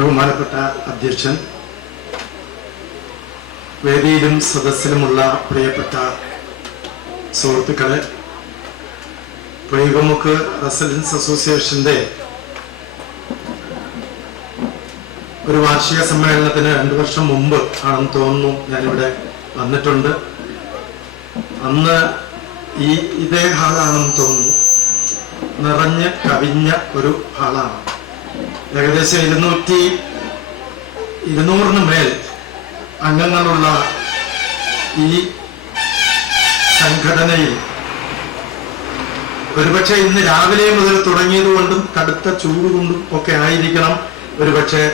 ബഹുമാനപ്പെട്ട അധ്യക്ഷൻ, വേദിയിലും സദസ്സിലുമുള്ള പ്രിയപ്പെട്ട സുഹൃത്തുക്കളെ, പ്രയോഗമുക്ക് റെസിഡൻസ് അസോസിയേഷന്റെ ഒരു വാർഷിക സമ്മേളനത്തിന് 2 വർഷം മുമ്പ് ആണെന്ന് തോന്നുന്നു ഞാനിവിടെ വന്നിട്ടുണ്ട്. അന്ന് ഇതേ ഹാളാണെന്ന് തോന്നുന്നു. നിറഞ്ഞ് കവിഞ്ഞ ഒരു ഹാളാണ്. ഏകദേശം 200-200 മേൽ അംഗങ്ങളുള്ള ഈ സംഘടനയിൽ ഒരുപക്ഷെ ഇന്ന് രാവിലെ മുതൽ തുടങ്ങിയത് കൊണ്ടും കടുത്ത ചൂടുകൊണ്ടും ഒക്കെ ആയിരിക്കണം ഒരുപക്ഷെ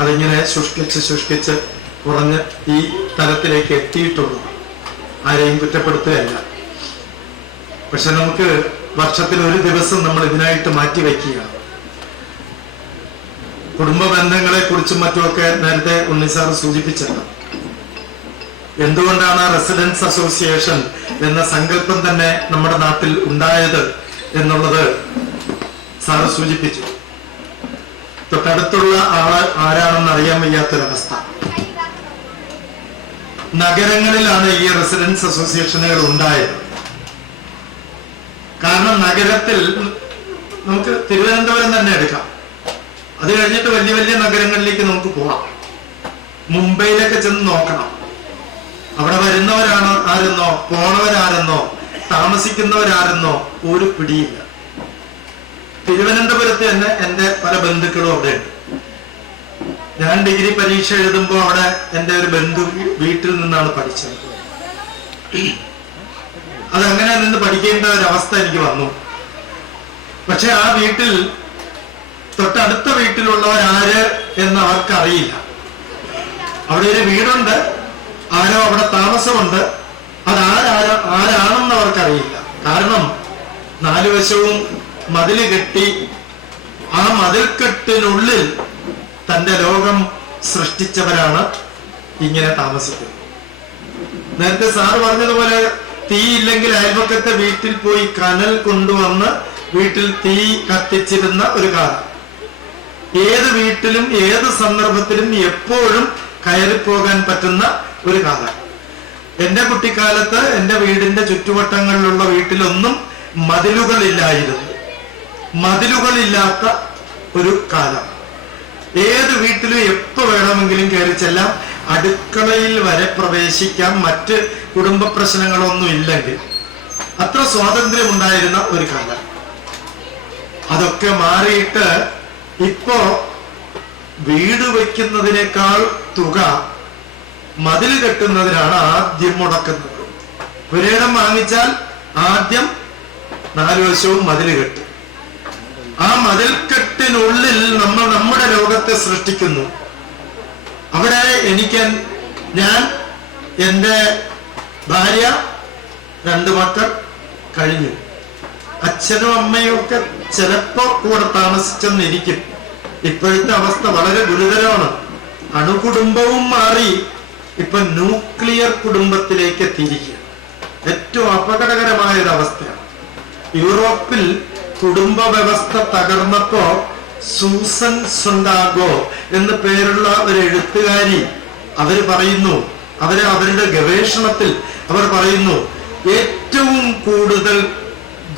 അതിങ്ങനെ ശുഷ്കിച്ച് കുറഞ്ഞ് ഈ തലത്തിലേക്ക് എത്തിയിട്ടുള്ളൂ. ആരെയും കുറ്റപ്പെടുത്തുകയല്ല. പക്ഷെ നമുക്ക് വർഷത്തിൽ ഒരു ദിവസം നമ്മൾ ഇതിനായിട്ട് മാറ്റിവെക്കുകയാണ്. കുടുംബ ബന്ധങ്ങളെ കുറിച്ചും മറ്റുമൊക്കെ നേരത്തെ ഉണ്ണിസാർ സൂചിപ്പിച്ചത്. എന്തുകൊണ്ടാണ് റെസിഡൻസ് അസോസിയേഷൻ എന്ന സങ്കല്പം തന്നെ നമ്മുടെ നാട്ടിൽ ഉണ്ടായത് എന്നുള്ളത് സാറ് സൂചിപ്പിച്ചു. തൊട്ടടുത്തുള്ള ആള് ആരാണെന്ന് അറിയാൻ വയ്യാത്തൊരവസ്ഥ. നഗരങ്ങളിലാണ് ഈ റെസിഡൻസ് അസോസിയേഷനുകൾ ഉണ്ടായത്. കാരണം നഗരത്തിൽ നമുക്ക് തിരുവനന്തപുരം തന്നെ എടുക്കാം. അത് കഴിഞ്ഞിട്ട് വലിയ വലിയ നഗരങ്ങളിലേക്ക് നമുക്ക് പോവാം. മുംബൈയിലൊക്കെ ചെന്ന് നോക്കണം. അവിടെ വരുന്നവരാണ് ആരെന്നോ പോണവരാരെന്നോ താമസിക്കുന്നവരാരെന്നോ ഒരു പിടിയില്ല. തിരുവനന്തപുരത്ത് തന്നെ എൻ്റെ പല ബന്ധുക്കളും അവിടെ ഉണ്ട്. ഞാൻ ഡിഗ്രി പരീക്ഷ എഴുതുമ്പോൾ അവിടെ എൻ്റെ ഒരു ബന്ധു വീട്ടിൽ നിന്നാണ് പഠിച്ചത്. അതങ്ങനെ നിന്ന് പഠിക്കേണ്ട ഒരവസ്ഥ എനിക്ക് വന്നു. പക്ഷെ ആ വീട്ടിൽ തൊട്ടടുത്ത വീട്ടിലുള്ളവരാര് എന്ന് അവർക്കറിയില്ല. അവിടെ ഒരു വീടുണ്ട്, ആരോ അവിടെ താമസമുണ്ട്, ആരാണെന്ന് അവർക്കറിയില്ല. കാരണം 4 വശവും മതില് കെട്ടി ആ മതിൽക്കെട്ടിനുള്ളിൽ തന്റെ ലോകം സൃഷ്ടിച്ചവരാണ് ഇങ്ങനെ താമസിക്കുന്നത്. നേരത്തെ സാറ് പറഞ്ഞതുപോലെ തീയില്ലെങ്കിൽ അയൽപക്കത്തെ വീട്ടിൽ പോയി കനൽ കൊണ്ടുവന്ന് വീട്ടിൽ തീ കത്തിച്ചിരുന്ന ഒരു കാലം. ഏത് വീട്ടിലും ഏത് സന്ദർഭത്തിലും എപ്പോഴും കയറിപ്പോകാൻ പറ്റുന്ന ഒരു കാലം. എന്റെ കുട്ടിക്കാലത്ത് എന്റെ വീടിന്റെ ചുറ്റുവട്ടങ്ങളിലുള്ള വീട്ടിലൊന്നും മതിലുകളില്ലായിരുന്നു. മതിലുകളില്ലാത്ത ഒരു കാലം. ഏത് വീട്ടിലും എപ്പോ വേണമെങ്കിലും കയറി ചെല്ലാം. അടുക്കളയിൽ വരെ പ്രവേശിക്കാം, മറ്റ് കുടുംബ പ്രശ്നങ്ങളൊന്നും ഇല്ലെങ്കിൽ. അത്ര സ്വാതന്ത്ര്യം ഉണ്ടായിരുന്ന ഒരു കാലം. അതൊക്കെ മാറിയിട്ട് ഇപ്പോ വീട് വയ്ക്കുന്നതിനേക്കാൾ തുക മതിൽ കെട്ടുന്നതിനാണ് ആദ്യം മുടക്കുന്നത്. പുരയിടം വാങ്ങിച്ചാൽ ആദ്യം 4 വശവും മതിൽ കെട്ടും. ആ മതിൽക്കെട്ടിനുള്ളിൽ നമ്മൾ നമ്മുടെ ലോകത്തെ സൃഷ്ടിക്കുന്നു. അവിടെ ഞാൻ എൻ്റെ ഭാര്യ 2 മക്കൾ കഴിഞ്ഞു. അച്ഛനും അമ്മയും ഒക്കെ ചിലപ്പോ കൂടെ താമസിച്ചെന്നിരിക്കും. ഇപ്പോഴത്തെ അവസ്ഥ വളരെ ഗുരുതരമാണ്. അണുകുടുംബവും മാറി ഇപ്പൊ ന്യൂക്ലിയർ കുടുംബത്തിലേക്ക് എത്തിയിരിക്കുക. ഏറ്റവും അപകടകരമായ ഒരു അവസ്ഥയാണ്. യൂറോപ്പിൽ കുടുംബ വ്യവസ്ഥ തകർന്നപ്പോ സൂസൻ സൊണ്ടാഗോ എന്ന് പേരുള്ള ഒരു എഴുത്തുകാരി അവരുടെ ഗവേഷണത്തിൽ അവർ പറയുന്നു, ഏറ്റവും കൂടുതൽ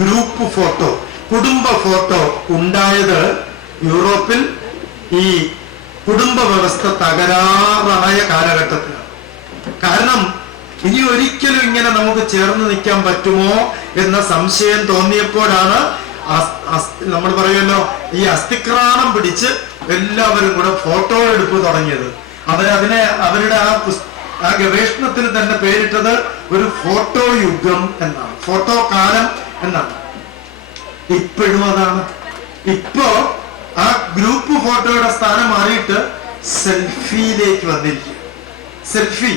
ഗ്രൂപ്പ് ഫോട്ടോ, കുടുംബ ഫോട്ടോ ഉണ്ടായത് യൂറോപ്പിൽ ഈ കുടുംബ വ്യവസ്ഥ തകരാറായ കാലഘട്ടത്തിലാണ്. കാരണം ഇനി ഒരിക്കലും ഇങ്ങനെ നമുക്ക് ചേർന്ന് നിൽക്കാൻ പറ്റുമോ എന്ന സംശയം തോന്നിയപ്പോഴാണ് നമ്മൾ പറയുമല്ലോ ഈ അസ്ഥിക്രാണം പിടിച്ച് എല്ലാവരും കൂടെ ഫോട്ടോ എടുപ്പ് തുടങ്ങിയത്. അവരുടെ ആ ഗവേഷണത്തിന് തന്നെ പേരിട്ടത് ഒരു ഫോട്ടോ യുഗം എന്നാണ്, ഫോട്ടോ കാലം എന്നാണ്. ഇപ്പോഴും അതാണ്. ഇപ്പോ ആ ഗ്രൂപ്പ് ഫോട്ടോയുടെ സ്ഥാനം മാറിയിട്ട് സെൽഫിയിലേക്ക് വന്നിരിക്കുക. സെൽഫി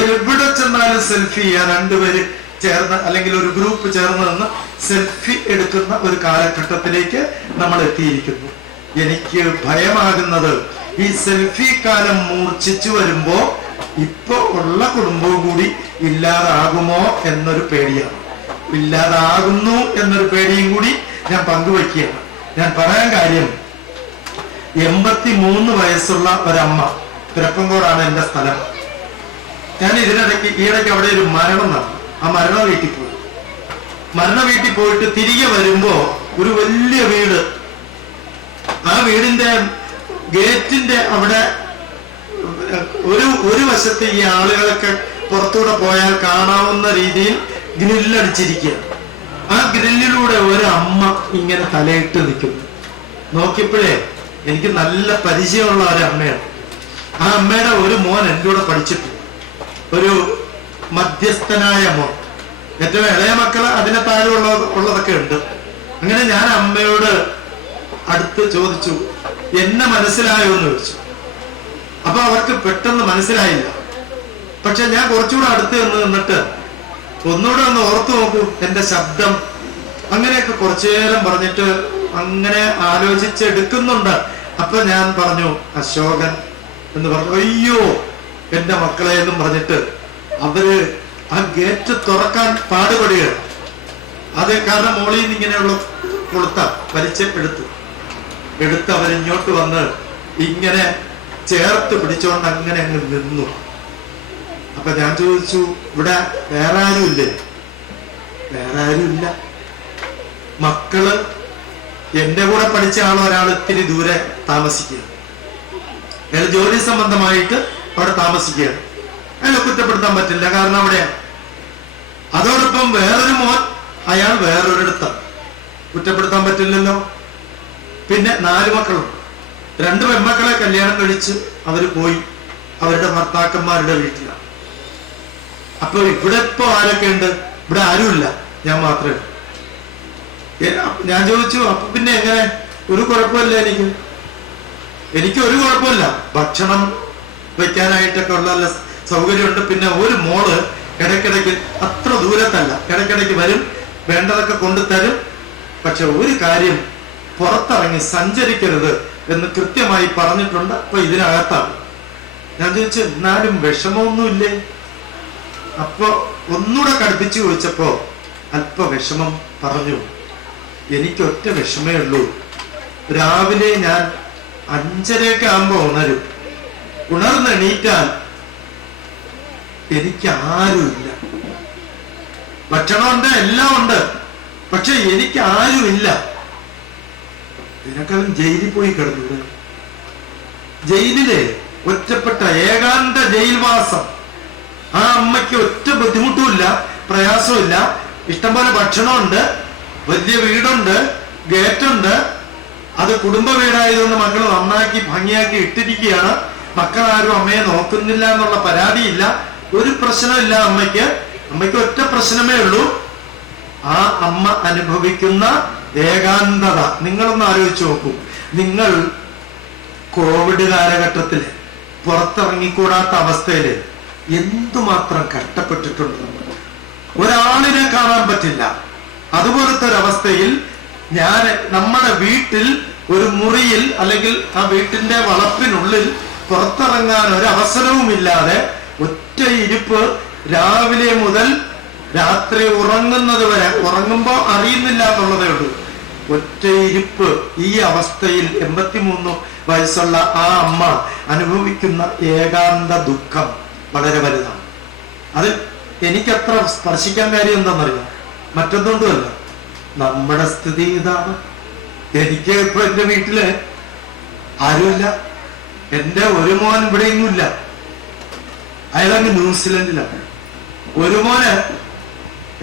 എവിടെ ചെന്നാലും സെൽഫി ചെയ്യാൻ 2 പേര് ചേർന്ന് അല്ലെങ്കിൽ ഒരു ഗ്രൂപ്പ് ചേർന്ന് നിന്ന് സെൽഫി എടുക്കുന്ന ഒരു കാലഘട്ടത്തിലേക്ക് നമ്മൾ എത്തിയിരിക്കുന്നു. എനിക്ക് ഭയമാകുന്നത് ഈ സെൽഫി കാലം മൂർച്ഛിച്ചു വരുമ്പോ ഇപ്പൊ ഉള്ള കുടുംബവും കൂടി ഇല്ലാതാകുമോ എന്നൊരു പേടിയാണ്. ഇല്ലാതാകുന്നു എന്നൊരു പേടിയും കൂടി ഞാൻ പങ്കുവയ്ക്കുകയാണ്. ഞാൻ പറയാൻ കാര്യം, 83 വയസ്സുള്ള ഒരമ്മ. പിരപ്പങ്കോടാണ് എൻ്റെ സ്ഥലം. ഞാൻ ഈയിടയ്ക്ക് അവിടെ ഒരു മരണം നടന്നു. ആ മരണ വീട്ടിൽ പോയിട്ട് തിരികെ വരുമ്പോ ഒരു വലിയ വീട്, ആ വീടിന്റെ ഗേറ്റിന്റെ അവിടെ ഒരു വശത്ത് ഈ ആളുകളൊക്കെ പുറത്തൂടെ പോയാൽ കാണാവുന്ന രീതിയിൽ ഗ്രില്ലടിച്ചിരിക്കുക. ആ ഗ്രില്ലിലൂടെ ഒരു അമ്മ ഇങ്ങനെ തലയിട്ട് നിൽക്കുന്നു. നോക്കിയപ്പോഴേ എനിക്ക് നല്ല പരിചയമുള്ള ഒരു അമ്മയാണ്. ആ അമ്മയുടെ ഒരു മോൻ എൻ്റെ കൂടെ പഠിച്ചിട്ടുണ്ട്, ഒരു മധ്യസ്ഥനായ മോൻ. ഏറ്റവും ഇളയ മക്കള് അതിനെ താഴെ ഉള്ളതൊക്കെ ഉണ്ട്. അങ്ങനെ ഞാൻ അമ്മയോട് അടുത്ത് ചോദിച്ചു, എന്നെ മനസ്സിലായോ എന്ന് ചോദിച്ചു. അപ്പൊ അവർക്ക് പെട്ടെന്ന് മനസ്സിലായില്ല. പക്ഷെ ഞാൻ കുറച്ചുകൂടെ അടുത്ത് നിന്നിട്ട് ഒന്നുകൂടെ ഒന്ന് ഓർത്തു നോക്കൂ എന്റെ ശബ്ദം, അങ്ങനെയൊക്കെ കുറച്ചു നേരം പറഞ്ഞിട്ട് അങ്ങനെ ആലോചിച്ചെടുക്കുന്നുണ്ട്. അപ്പൊ ഞാൻ പറഞ്ഞു അശോകൻ എന്ന് പറഞ്ഞു. അയ്യോ എന്റെ മക്കളെ എന്നും പറഞ്ഞിട്ട് അവര് ആ ഗേറ്റ് തുറക്കാൻ പാടുപെടുകയാണ്. അത് കാരണം മോളിൽ നിന്ന് ഇങ്ങനെയുള്ള കൊളുത്ത എടുത്ത് അവരിങ്ങോട്ട് വന്ന് ഇങ്ങനെ ചേർത്ത് പിടിച്ചോണ്ട് അങ്ങനെ അങ്ങ് നിന്നു. അപ്പൊ ഞാൻ ചോദിച്ചു, ഇവിടെ വേറെ ആരുമില്ലേ? വേറെ ആരുമില്ല. മക്കള് എന്റെ കൂടെ പഠിച്ച ഒരാൾ ഇത്തിരി ദൂരെ താമസിക്കുക, അയാൾ ജോലി സംബന്ധമായിട്ട് അവിടെ താമസിക്കുകയാണ്. അയാളെ കുറ്റപ്പെടുത്താൻ പറ്റില്ല, കാരണം അവിടെയാണ്. അതോടൊപ്പം വേറൊരു മോൻ, അയാൾ വേറൊരിടത്താണ്, കുറ്റപ്പെടുത്താൻ പറ്റില്ലല്ലോ. പിന്നെ 4 മക്കളുണ്ട്. 2 പെൺമക്കളെ കല്യാണം കഴിച്ച് അവര് പോയി അവരുടെ ഭർത്താക്കന്മാരുടെ വീട്ടിലാണ്. അപ്പൊ ഇവിടെ ഇപ്പൊ ആരൊക്കെ ഉണ്ട്? ഇവിടെ ആരുമില്ല, ഞാൻ മാത്രമേ. ഞാൻ ചോദിച്ചു, അപ്പൊ പിന്നെ എങ്ങനെ? ഒരു കുഴപ്പമില്ല, എനിക്ക് ഒരു കുഴപ്പമില്ല. ഭക്ഷണം വെക്കാനായിട്ടൊക്കെ ഉള്ള നല്ല സൗകര്യമുണ്ട്. പിന്നെ ഒരു മോള് ഇടയ്ക്കിടയ്ക്ക്, അത്ര ദൂരത്തല്ല, ഇടയ്ക്കിടയ്ക്ക് വരും, വേണ്ടതൊക്കെ കൊണ്ടുതരും. പക്ഷെ ഒരു കാര്യം, പുറത്തിറങ്ങി സഞ്ചരിക്കരുത് എന്ന് കൃത്യമായി പറഞ്ഞിട്ടുണ്ട്. അപ്പൊ ഇതിനകത്താണ്. ഞാൻ ചോദിച്ചു, എന്നാലും വിഷമമൊന്നുമില്ലേ? അപ്പൊ ഒന്നുകൂടെ കടുപ്പിച്ചു ചോദിച്ചപ്പോ അല്പ വിഷമം പറഞ്ഞു. എനിക്കൊറ്റ വിഷമേ ഉള്ളൂ, രാവിലെ ഞാൻ 5:30 ആകുമ്പോ ഉണരും. ഉണർന്നെണീറ്റാൽ എനിക്ക് ആരുമില്ല. ഭക്ഷണമുണ്ട്, എല്ലാം ഉണ്ട്, പക്ഷെ എനിക്ക് ആരുമില്ല. ഇതിനേക്കാളും ജയിലിൽ പോയി കിടന്നു. ജയിലിലെ ഒറ്റപ്പെട്ട ഏകാന്ത ജയിൽവാസം. ആ അമ്മയ്ക്ക് ഒറ്റ ബുദ്ധിമുട്ടുമില്ല, പ്രയാസമില്ല. ഇഷ്ടംപോലെ ഭക്ഷണമുണ്ട്, വലിയ വീടുണ്ട്, ഗേറ്റുണ്ട്. അത് കുടുംബ വീടായതുകൊണ്ട് മക്കൾ നന്നാക്കി ഭംഗിയാക്കി ഇട്ടിരിക്കുകയാണ്. മക്കളാരും അമ്മയെ നോക്കുന്നില്ല എന്നുള്ള പരാതിയില്ല, ഒരു പ്രശ്നമില്ല അമ്മയ്ക്ക്. അമ്മയ്ക്ക് ഒറ്റ പ്രശ്നമേ ഉള്ളൂ, ആ അമ്മ അനുഭവിക്കുന്ന ഏകാന്തത. നിങ്ങളൊന്ന് ആലോചിച്ച് നോക്കൂ. നിങ്ങൾ കോവിഡ് കാലഘട്ടത്തിൽ പുറത്തിറങ്ങിക്കൂടാത്ത അവസ്ഥയില് എന്തുമാത്രം കഷ്ടപ്പെട്ടിട്ടുണ്ട്. ഒരാളിനെ കാണാൻ പറ്റില്ല. അതുപോലത്തെ ഒരവസ്ഥയിൽ നമ്മുടെ വീട്ടിൽ ഒരു മുറിയിൽ അല്ലെങ്കിൽ ആ വീട്ടിന്റെ വളപ്പിനുള്ളിൽ പുറത്തിറങ്ങാൻ ഒരവസരവുമില്ലാതെ ഒറ്റ ഇരിപ്പ്, രാവിലെ മുതൽ രാത്രി ഉറങ്ങുന്നത് വരെ. ഉറങ്ങുമ്പോ അറിയുന്നില്ല എന്നുള്ളതേ ഉള്ളൂ. ഒറ്റ ഇരിപ്പ്. ഈ അവസ്ഥയിൽ 83 വയസ്സുള്ള ആ അമ്മ അനുഭവിക്കുന്ന ഏകാന്ത ദുഃഖം വളരെ വലുതാണ്. അത് എനിക്കത്ര സ്പർശിക്കാൻ കാര്യം എന്താണെന്നറിയാം, മറ്റൊന്നുകൊണ്ടുമല്ല, നമ്മുടെ സ്ഥിതി ഇതാണ്. എനിക്ക് ഇപ്പൊ എന്റെ വീട്ടില് ആരുമില്ല. എന്റെ ഒരു മോൻ ഇവിടെയൊന്നുമില്ല, അയാളങ്ങ് ന്യൂസിലൻഡിലാണ്. ഒരു മോന്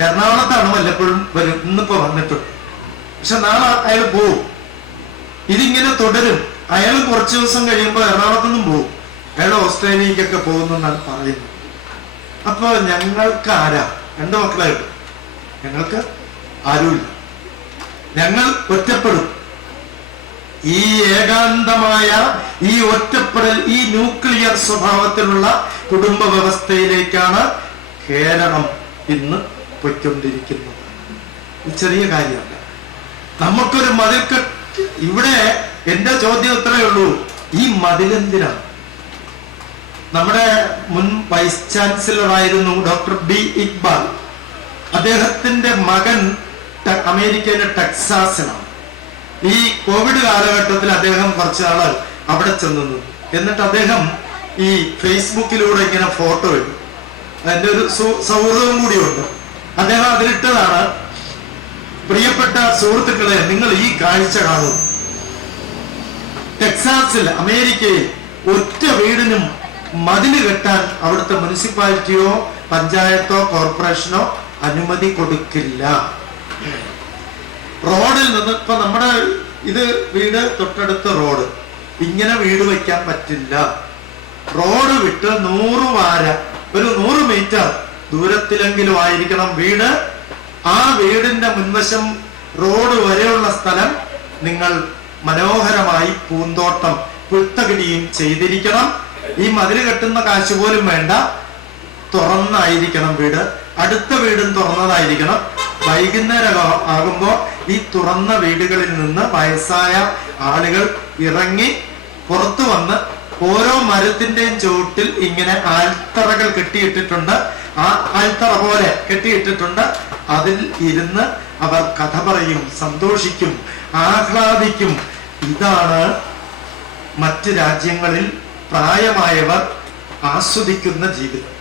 എറണാകുളത്താണ്, വല്ലപ്പോഴും വരും, ഇന്നിപ്പോ വന്നിട്ടുണ്ട്. പക്ഷെ നാളെ അയാൾ പോവും. ഇതിങ്ങനെ തുടരും. അയാൾ കുറച്ചു ദിവസം കഴിയുമ്പോൾ എറണാകുളത്തുനിന്നും പോവും. അയാൾ ഓസ്ട്രേലിയക്കൊക്കെ പോകുന്നെന്നാണ് പറയുന്നത്. അപ്പൊ ഞങ്ങൾക്ക് ആരാ? 2 മക്കളായിട്ട് ഞങ്ങൾക്ക് ആരുമില്ല. ഞങ്ങൾ ഒറ്റപ്പെടും. ഈ ഏകാന്തമായ ഈ ഒറ്റപ്പെടൽ, ഈ ന്യൂക്ലിയർ സ്വഭാവത്തിലുള്ള കുടുംബ വ്യവസ്ഥയിലേക്കാണ് കേരളം ഇന്ന് പൊയ്ക്കൊണ്ടിരിക്കുന്നത്. ചെറിയ കാര്യമല്ല. നമുക്കൊരു മതിൽക്കെട്ട് ഇവിടെ. എന്റെ ചോദ്യം ഇത്രയേ ഉള്ളൂ, ഈ മതിലെന്തിനാണ്? നമ്മുടെ മുൻ വൈസ് ചാൻസലർ ആയിരുന്നു ഡോക്ടർ ബി ഇക്ബാൽ. അദ്ദേഹത്തിന്റെ മകൻ അമേരിക്കയിലെ ടെക്സാസിലാണ്. ഈ കോവിഡ് കാലഘട്ടത്തിൽ അദ്ദേഹം കുറച്ച് നാള് അവിടെ ചെന്ന് നിന്നു. എന്നിട്ട് അദ്ദേഹം ഈ ഫേസ്ബുക്കിലൂടെ ഇങ്ങനെ ഫോട്ടോ ഇട്ടു. അതിന്റെ ഒരു സൗഹൃദവും കൂടിയുണ്ട്. അദ്ദേഹം അതിലിട്ടതാണ്, പ്രിയപ്പെട്ട സുഹൃത്തുക്കളെ, നിങ്ങൾ ഈ കാഴ്ച കാണൂ. ടെക്സാസിൽ, അമേരിക്കയിൽ ഒറ്റ വീടിനും മതില് കെട്ടാൻ അവിടുത്തെ മുനിസിപ്പാലിറ്റിയോ പഞ്ചായത്തോ കോർപ്പറേഷനോ അനുമതി കൊടുക്കില്ല. റോഡിൽ നിന്ന് ഇപ്പൊ നമ്മുടെ ഇത് വീട് തൊട്ടടുത്ത റോഡ്, ഇങ്ങനെ വീട് വയ്ക്കാൻ പറ്റില്ല. റോഡ് വിട്ട് 100 വാര, ഒരു 100 മീറ്റർ ദൂരത്തിലെങ്കിലും ആയിരിക്കണം വീട്. ആ വീടിന്റെ മുൻവശം റോഡ് വരെയുള്ള സ്ഥലം നിങ്ങൾ മനോഹരമായി പൂന്തോട്ടം പുൽത്തകിടിയും ചെയ്തിരിക്കണം. ഈ മതില് കെട്ടുന്ന കാശ് പോലും വേണ്ട, തുറന്നായിരിക്കണം വീട്. അടുത്ത വീടും തുറന്നതായിരിക്കണം. വൈകുന്നേരം ആകുമ്പോ ഈ തുറന്ന വീടുകളിൽ നിന്ന് വയസ്സായ ആളുകൾ ഇറങ്ങി പുറത്തു വന്ന് ഓരോ മരത്തിന്റെയും ചുവട്ടിൽ ഇങ്ങനെ ആൽത്തറകൾ കെട്ടിയിട്ടിട്ടുണ്ട്. ആ ആൽത്തറ പോലെ കെട്ടിയിട്ടിട്ടുണ്ട്. അതിൽ ഇരുന്ന് അവർ കഥ പറയും, സന്തോഷിക്കും, ആഹ്ലാദിക്കും. ഇതാണ് മറ്റ് രാജ്യങ്ങളിൽ പ്രായമായവർ ആസ്വദിക്കുന്ന ജീവിതം.